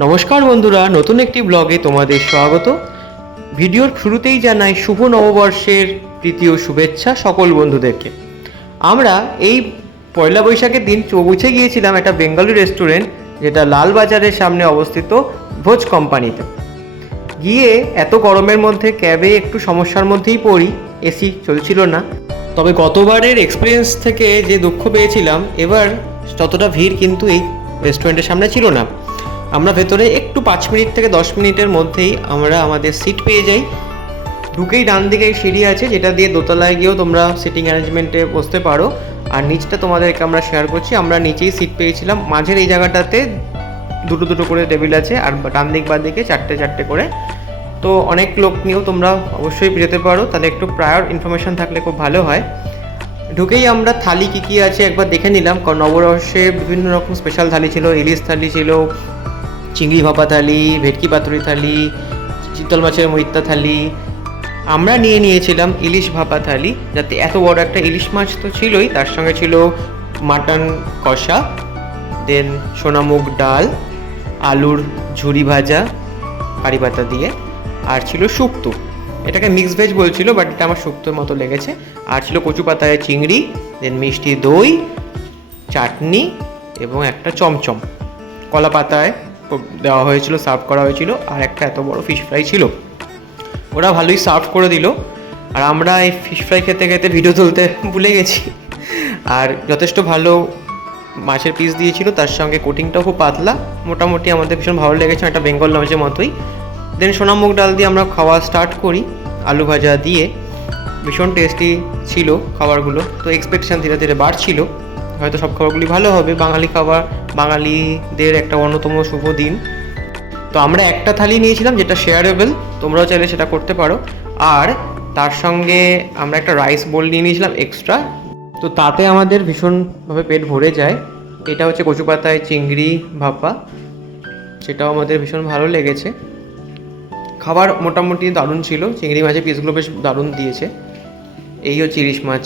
নমস্কার বন্ধুরা, নতুন একটি ব্লগে তোমাদের স্বাগত। ভিডিওর শুরুতেই জানাই শুভ নববর্ষের প্রীতি ও শুভেচ্ছা সকল বন্ধুদেরকে। আমরা এই পয়লা বৈশাখের দিন চৌগুছে গিয়েছিলাম একটা বেঙ্গলি রেস্টুরেন্ট, যেটা লালবাজারের সামনে অবস্থিত, ভোজ কোম্পানিতে। গিয়ে এত গরমের মধ্যে ক্যাবে একটু সমস্যার মধ্যেই পড়ি, এসি চলছিল না। তবে গতবারের এক্সপিরিয়েন্স থেকে যে দুঃখ পেয়েছিলাম, এবার ততটা ভিড় কিন্তু এই রেস্টুরেন্টের সামনে ছিল না। আমরা ভেতরে একটু 5 মিনিট থেকে 10 মিনিটের মধ্যেই আমরা আমাদের সিট পেয়ে যাই। ঢুকেই ডান দিকে সিঁড়ি আছে, যেটা দিয়ে দোতলায় গিয়েও তোমরা সিটিং অ্যারেঞ্জমেন্টে বসতে পারো। আর নিচটা তোমাদেরকে আমরা শেয়ার করছি। আমরা নিচেই সিট পেয়েছিলাম। মাঝের এই জায়গাটাতে দুটো দুটো করে টেবিল আছে, আর ডান দিক বাদ দিকে চারটে চারটে করে। তো অনেক লোক নিয়েও তোমরা অবশ্যই যেতে পারো, তাহলে একটু প্রায়র ইনফরমেশান থাকলে খুব ভালো হয়। ঢুকেই আমরা থালি কী আছে একবার দেখে নিলাম, কারণ নববর্ষে বিভিন্ন রকম স্পেশাল থালি ছিল। ইলিশ থালি ছিল, চিংড়ি ভাপা থালি, ভেটকি পাতুরি থালি, চিতল মাছের মৈত্যা থালি। আমরা নিয়েছিলাম ইলিশ ভাপা থালি, যাতে এত বড় একটা ইলিশ মাছ তো ছিলই, তার সঙ্গে ছিল মাটন কষা, দেন সোনামুগ ডাল, আলুর ঝুরি ভাজা কারি পাতা দিয়ে, আর ছিল শুক্তো। এটাকে মিক্স ভেজ বলছিল, বাট এটা আমার শুক্তোর মতো লেগেছে। আর ছিল কচু পাতায় চিংড়ি, দেন মিষ্টি দই, চাটনি এবং একটা চমচম কলা পাতায় দেওয়া হয়েছিল, সার্ভ করা হয়েছিল। আর একটা এত বড় ফিশ ফ্রাই ছিল। ওরা ভালোই সার্ভ করে দিল, আর আমরা এই ফিশ ফ্রাই খেতে খেতে ভিডিও তুলতে ভুলে গেছি। আর যথেষ্ট ভালো মাছের পিস দিয়েছিল, তার সঙ্গে কোটিংটাও খুব পাতলা। মোটামুটি আমাদের ভীষণ ভালো লেগেছে, একটা বেঙ্গল লঞ্চের মতোই। দেন সোনামুগ ডাল দিয়ে আমরা খাওয়া স্টার্ট করি, আলু ভাজা দিয়ে। ভীষণ টেস্টি ছিল খাবারগুলো। তো এক্সপেকটেশন ধীরে ধীরে বাড়ছিল, হয়তো সব খাবারগুলি ভালো হবে। বাঙালি খাবার, বাঙালিদের একটা অন্যতম শুভ দিন। তো আমরা একটা থালি নিয়েছিলাম, যেটা শেয়ারেবল, তোমরাও চাইলে সেটা করতে পারো। আর তার সঙ্গে আমরা একটা রাইস বোল নিয়ে নিয়েছিলাম এক্সট্রা। তো তাতে আমাদের ভীষণভাবে পেট ভরে যায়। এটা হচ্ছে কচু পাতায় চিংড়ি ভাপা, সেটাও আমাদের ভীষণ ভালো লেগেছে। খাবার মোটামুটি দারুণ ছিল, চিংড়ি মাছের পিসগুলো বেশ দারুণ দিয়েছে। এই হচ্ছে ইলিশ মাছ,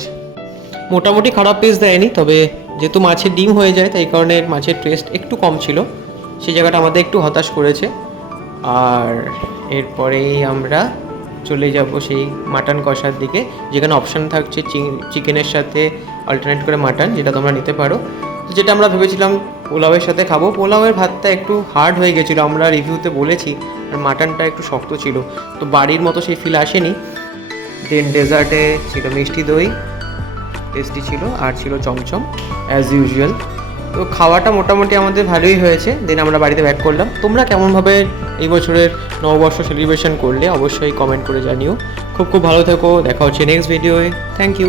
মোটামুটি খারাপ পিস দেয়নি, তবে যেহেতু মাছের ডিম হয়ে যায়, তাই কারণে মাছের টেস্ট একটু কম ছিল। সেই জায়গাটা আমাদের একটু হতাশ করেছে। আর এরপরেই আমরা চলে যাব সেই মাটন কষার দিকে, যেখানে অপশান থাকছে চিকেনের সাথে অল্টারনেট করে মাটন, যেটা তোমরা নিতে পারো। তো যেটা আমরা ভেবেছিলাম পোলাওয়ের সাথে খাবো, পোলাওয়ের ভাতটা একটু হার্ড হয়ে গেছিলো, আমরা রিভিউতে বলেছি। আর মাটনটা একটু শক্ত ছিল, তো বাড়ির মতো সেই ফিল আসেনি। দেন ডেজার্টে ছিল মিষ্টি দই, টেস্টি ছিল, আর ছিল চমচম অ্যাজ ইউজুয়াল। তো খাওয়াটা মোটামুটি আমাদের ভালোই হয়েছে। দেন আমরা বাড়িতে ব্যাক করলাম। তোমরা কেমনভাবে এই বছরের নববর্ষ সেলিব্রেশন করলে অবশ্যই কমেন্ট করে জানিও। খুব খুব ভালো থেকো, দেখা হচ্ছে নেক্সট ভিডিওয়ে। Thank you.